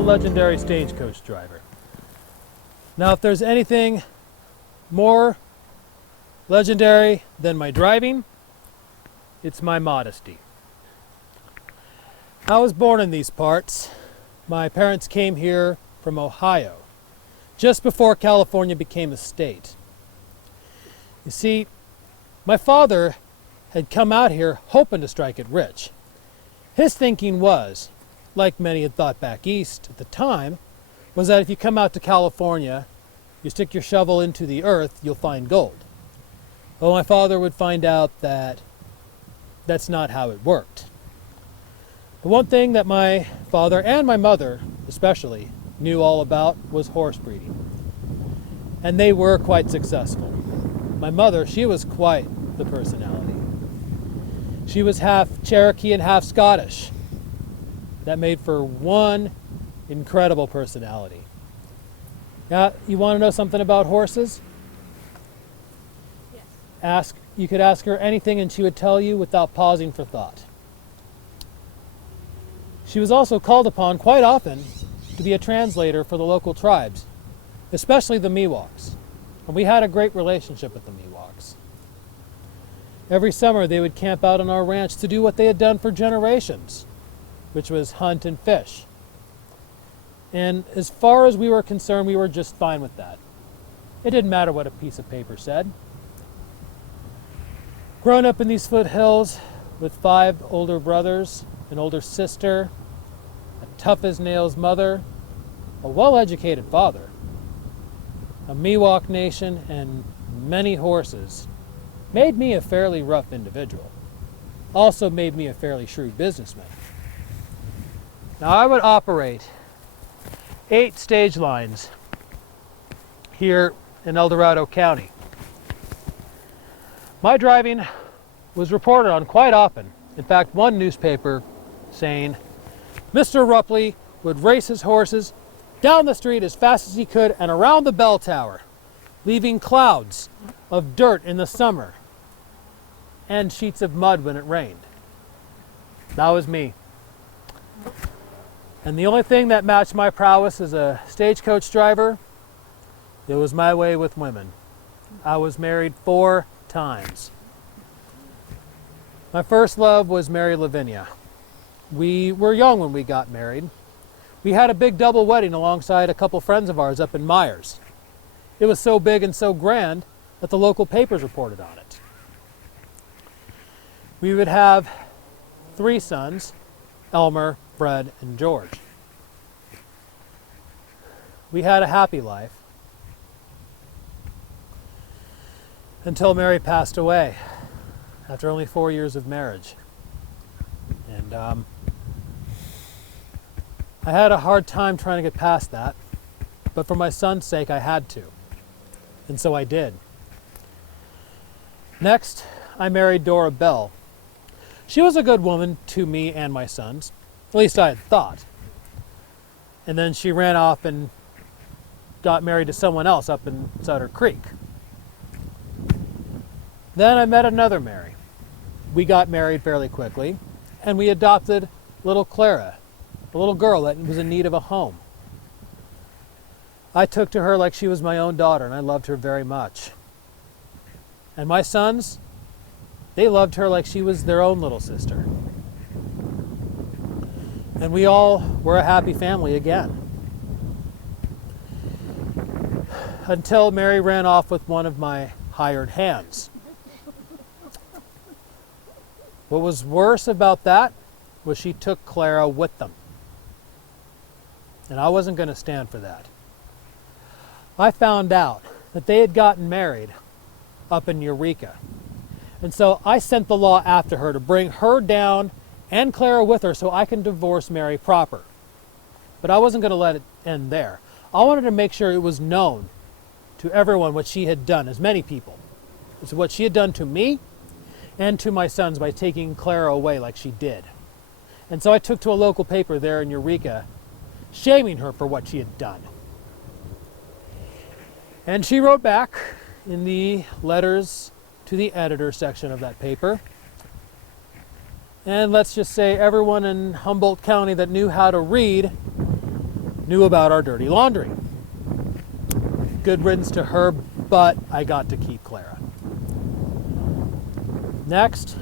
Legendary stagecoach driver. Now, if there's anything more legendary than my driving, it's my modesty. I was born in these parts. My parents came here from Ohio, just before California became a state. You see, my father had come out here hoping to strike it rich. His thinking was, like many had thought back east at the time, was that if you come out to California, you stick your shovel into the earth, you'll find gold. Well, my father would find out that that's not how it worked. The one thing that my father and my mother especially knew all about was horse breeding. And they were quite successful. My mother, she was quite the personality. She was half Cherokee and half Scottish. That made for one incredible personality. Now, you want to know something about horses? Yes. You could ask her anything and she would tell you without pausing for thought. She was also called upon quite often to be a translator for the local tribes, especially the Miwoks. And we had a great relationship with the Miwoks. Every summer they would camp out on our ranch to do what they had done for generations, which was hunt and fish. And as far as we were concerned, we were just fine with that. It didn't matter what a piece of paper said. Growing up in these foothills with 5 older brothers, an older sister, a tough-as-nails mother, a well-educated father, a Miwok nation, and many horses made me a fairly rough individual. Also made me a fairly shrewd businessman. Now, I would operate 8 stage lines here in El Dorado County. My driving was reported on quite often. In fact, one newspaper saying Mr. Rupley would race his horses down the street as fast as he could and around the bell tower, leaving clouds of dirt in the summer and sheets of mud when it rained. That was me. And the only thing that matched my prowess as a stagecoach driver, it was my way with women. I was married 4 times. My first love was Mary Lavinia. We were young when we got married. We had a big double wedding alongside a couple friends of ours up in Myers. It was so big and so grand that the local papers reported on it. We would have 3 sons, Elmer, Fred, and George. We had a happy life until Mary passed away after only 4 years of marriage. And I had a hard time trying to get past that, but for my son's sake I had to, and so I did. Next, I married Dora Bell. She was a good woman to me and my sons. At least I had thought. And then she ran off and got married to someone else up in Sutter Creek. Then I met another Mary. We got married fairly quickly, and we adopted little Clara, a little girl that was in need of a home. I took to her like she was my own daughter, and I loved her very much. And my sons, they loved her like she was their own little sister. and we all were a happy family again. Until Mary ran off with one of my hired hands. What was worse about that was she took Clara with them. And I wasn't going to stand for that. I found out that they had gotten married up in Eureka. And so I sent the law after her to bring her down and Clara with her so I can divorce Mary proper. But I wasn't going to let it end there. I wanted to make sure it was known to everyone what she had done, as many people. It's what she had done to me and to my sons by taking Clara away like she did. And so I took to a local paper there in Eureka, shaming her for what she had done. And she wrote back in the letters to the editor section of that paper. And let's just say everyone in Humboldt County that knew how to read knew about our dirty laundry. Good riddance to her, but I got to keep Clara. Next,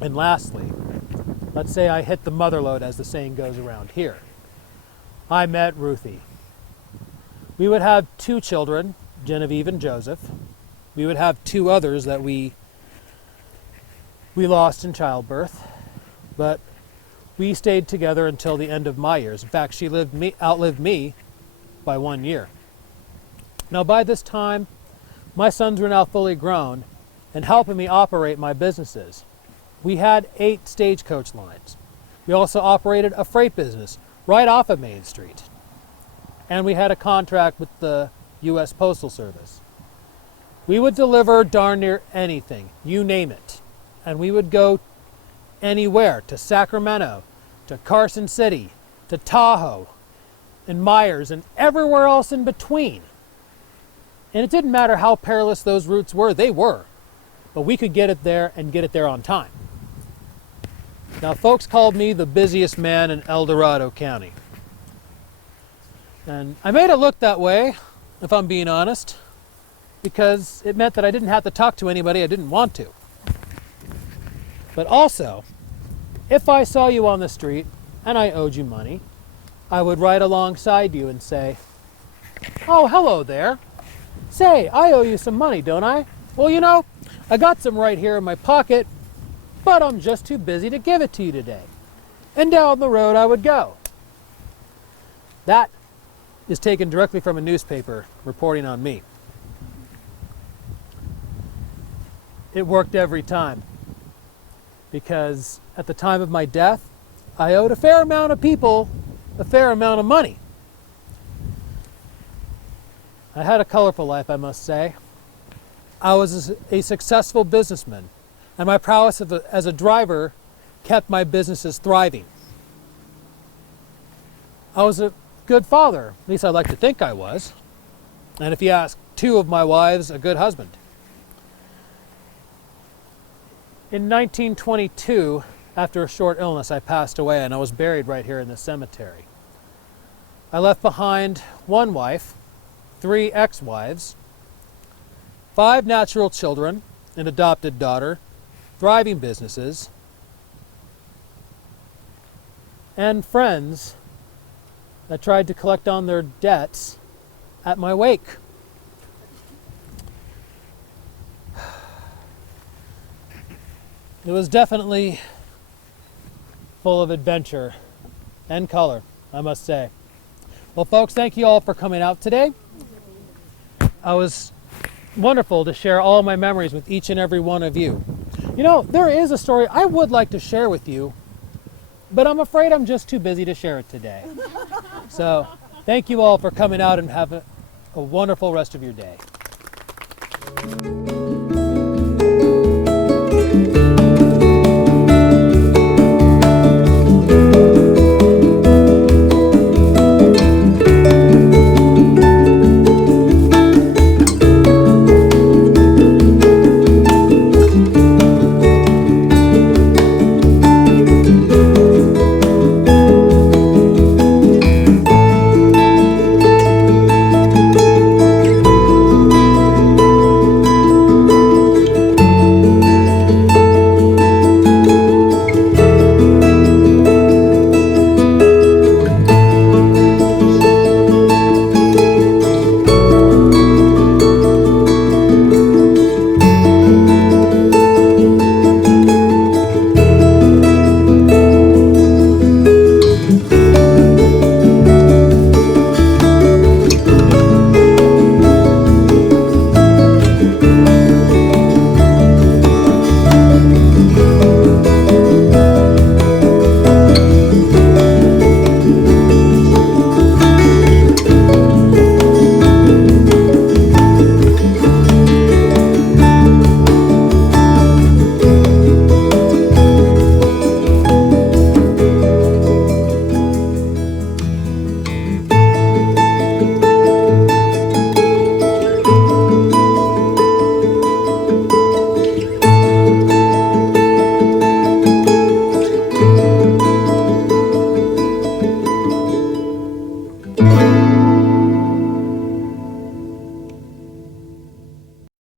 and lastly, let's say I hit the mother lode, as the saying goes around here. I met Ruthie. We would have 2 children, Genevieve and Joseph. We would have 2 others that we lost in childbirth, but we stayed together until the end of my years. In fact, she outlived me by 1 year. Now, by this time, my sons were now fully grown and helping me operate my businesses. We had 8 stagecoach lines. We also operated a freight business right off of Main Street. And we had a contract with the U.S. Postal Service. We would deliver darn near anything, you name it. And we would go anywhere, to Sacramento, to Carson City, to Tahoe, and Myers, and everywhere else in between. And it didn't matter how perilous those routes were, they were. But we could get it there and get it there on time. Now, folks called me the busiest man in El Dorado County. And I made it look that way, if I'm being honest, because it meant that I didn't have to talk to anybody I didn't want to. But also, if I saw you on the street and I owed you money, I would ride alongside you and say, "Oh, hello there. Say, I owe you some money, don't I? Well, you know, I got some right here in my pocket, but I'm just too busy to give it to you today." And down the road I would go. That is taken directly from a newspaper reporting on me. It worked every time, because at the time of my death, I owed a fair amount of people a fair amount of money. I had a colorful life, I must say. I was a successful businessman, and my prowess as a driver kept my businesses thriving. I was a good father, at least I like to think I was. And if you ask 2 of my wives, a good husband. In 1922, after a short illness, I passed away and I was buried right here in the cemetery. I left behind 1 wife, 3 ex-wives, 5 natural children, an adopted daughter, thriving businesses, and friends that tried to collect on their debts at my wake. It was definitely full of adventure and color, I must say. Well, folks, thank you all for coming out today. It was wonderful to share all my memories with each and every one of you. You know, there is a story I would like to share with you, but I'm afraid I'm just too busy to share it today. So, thank you all for coming out and have a wonderful rest of your day.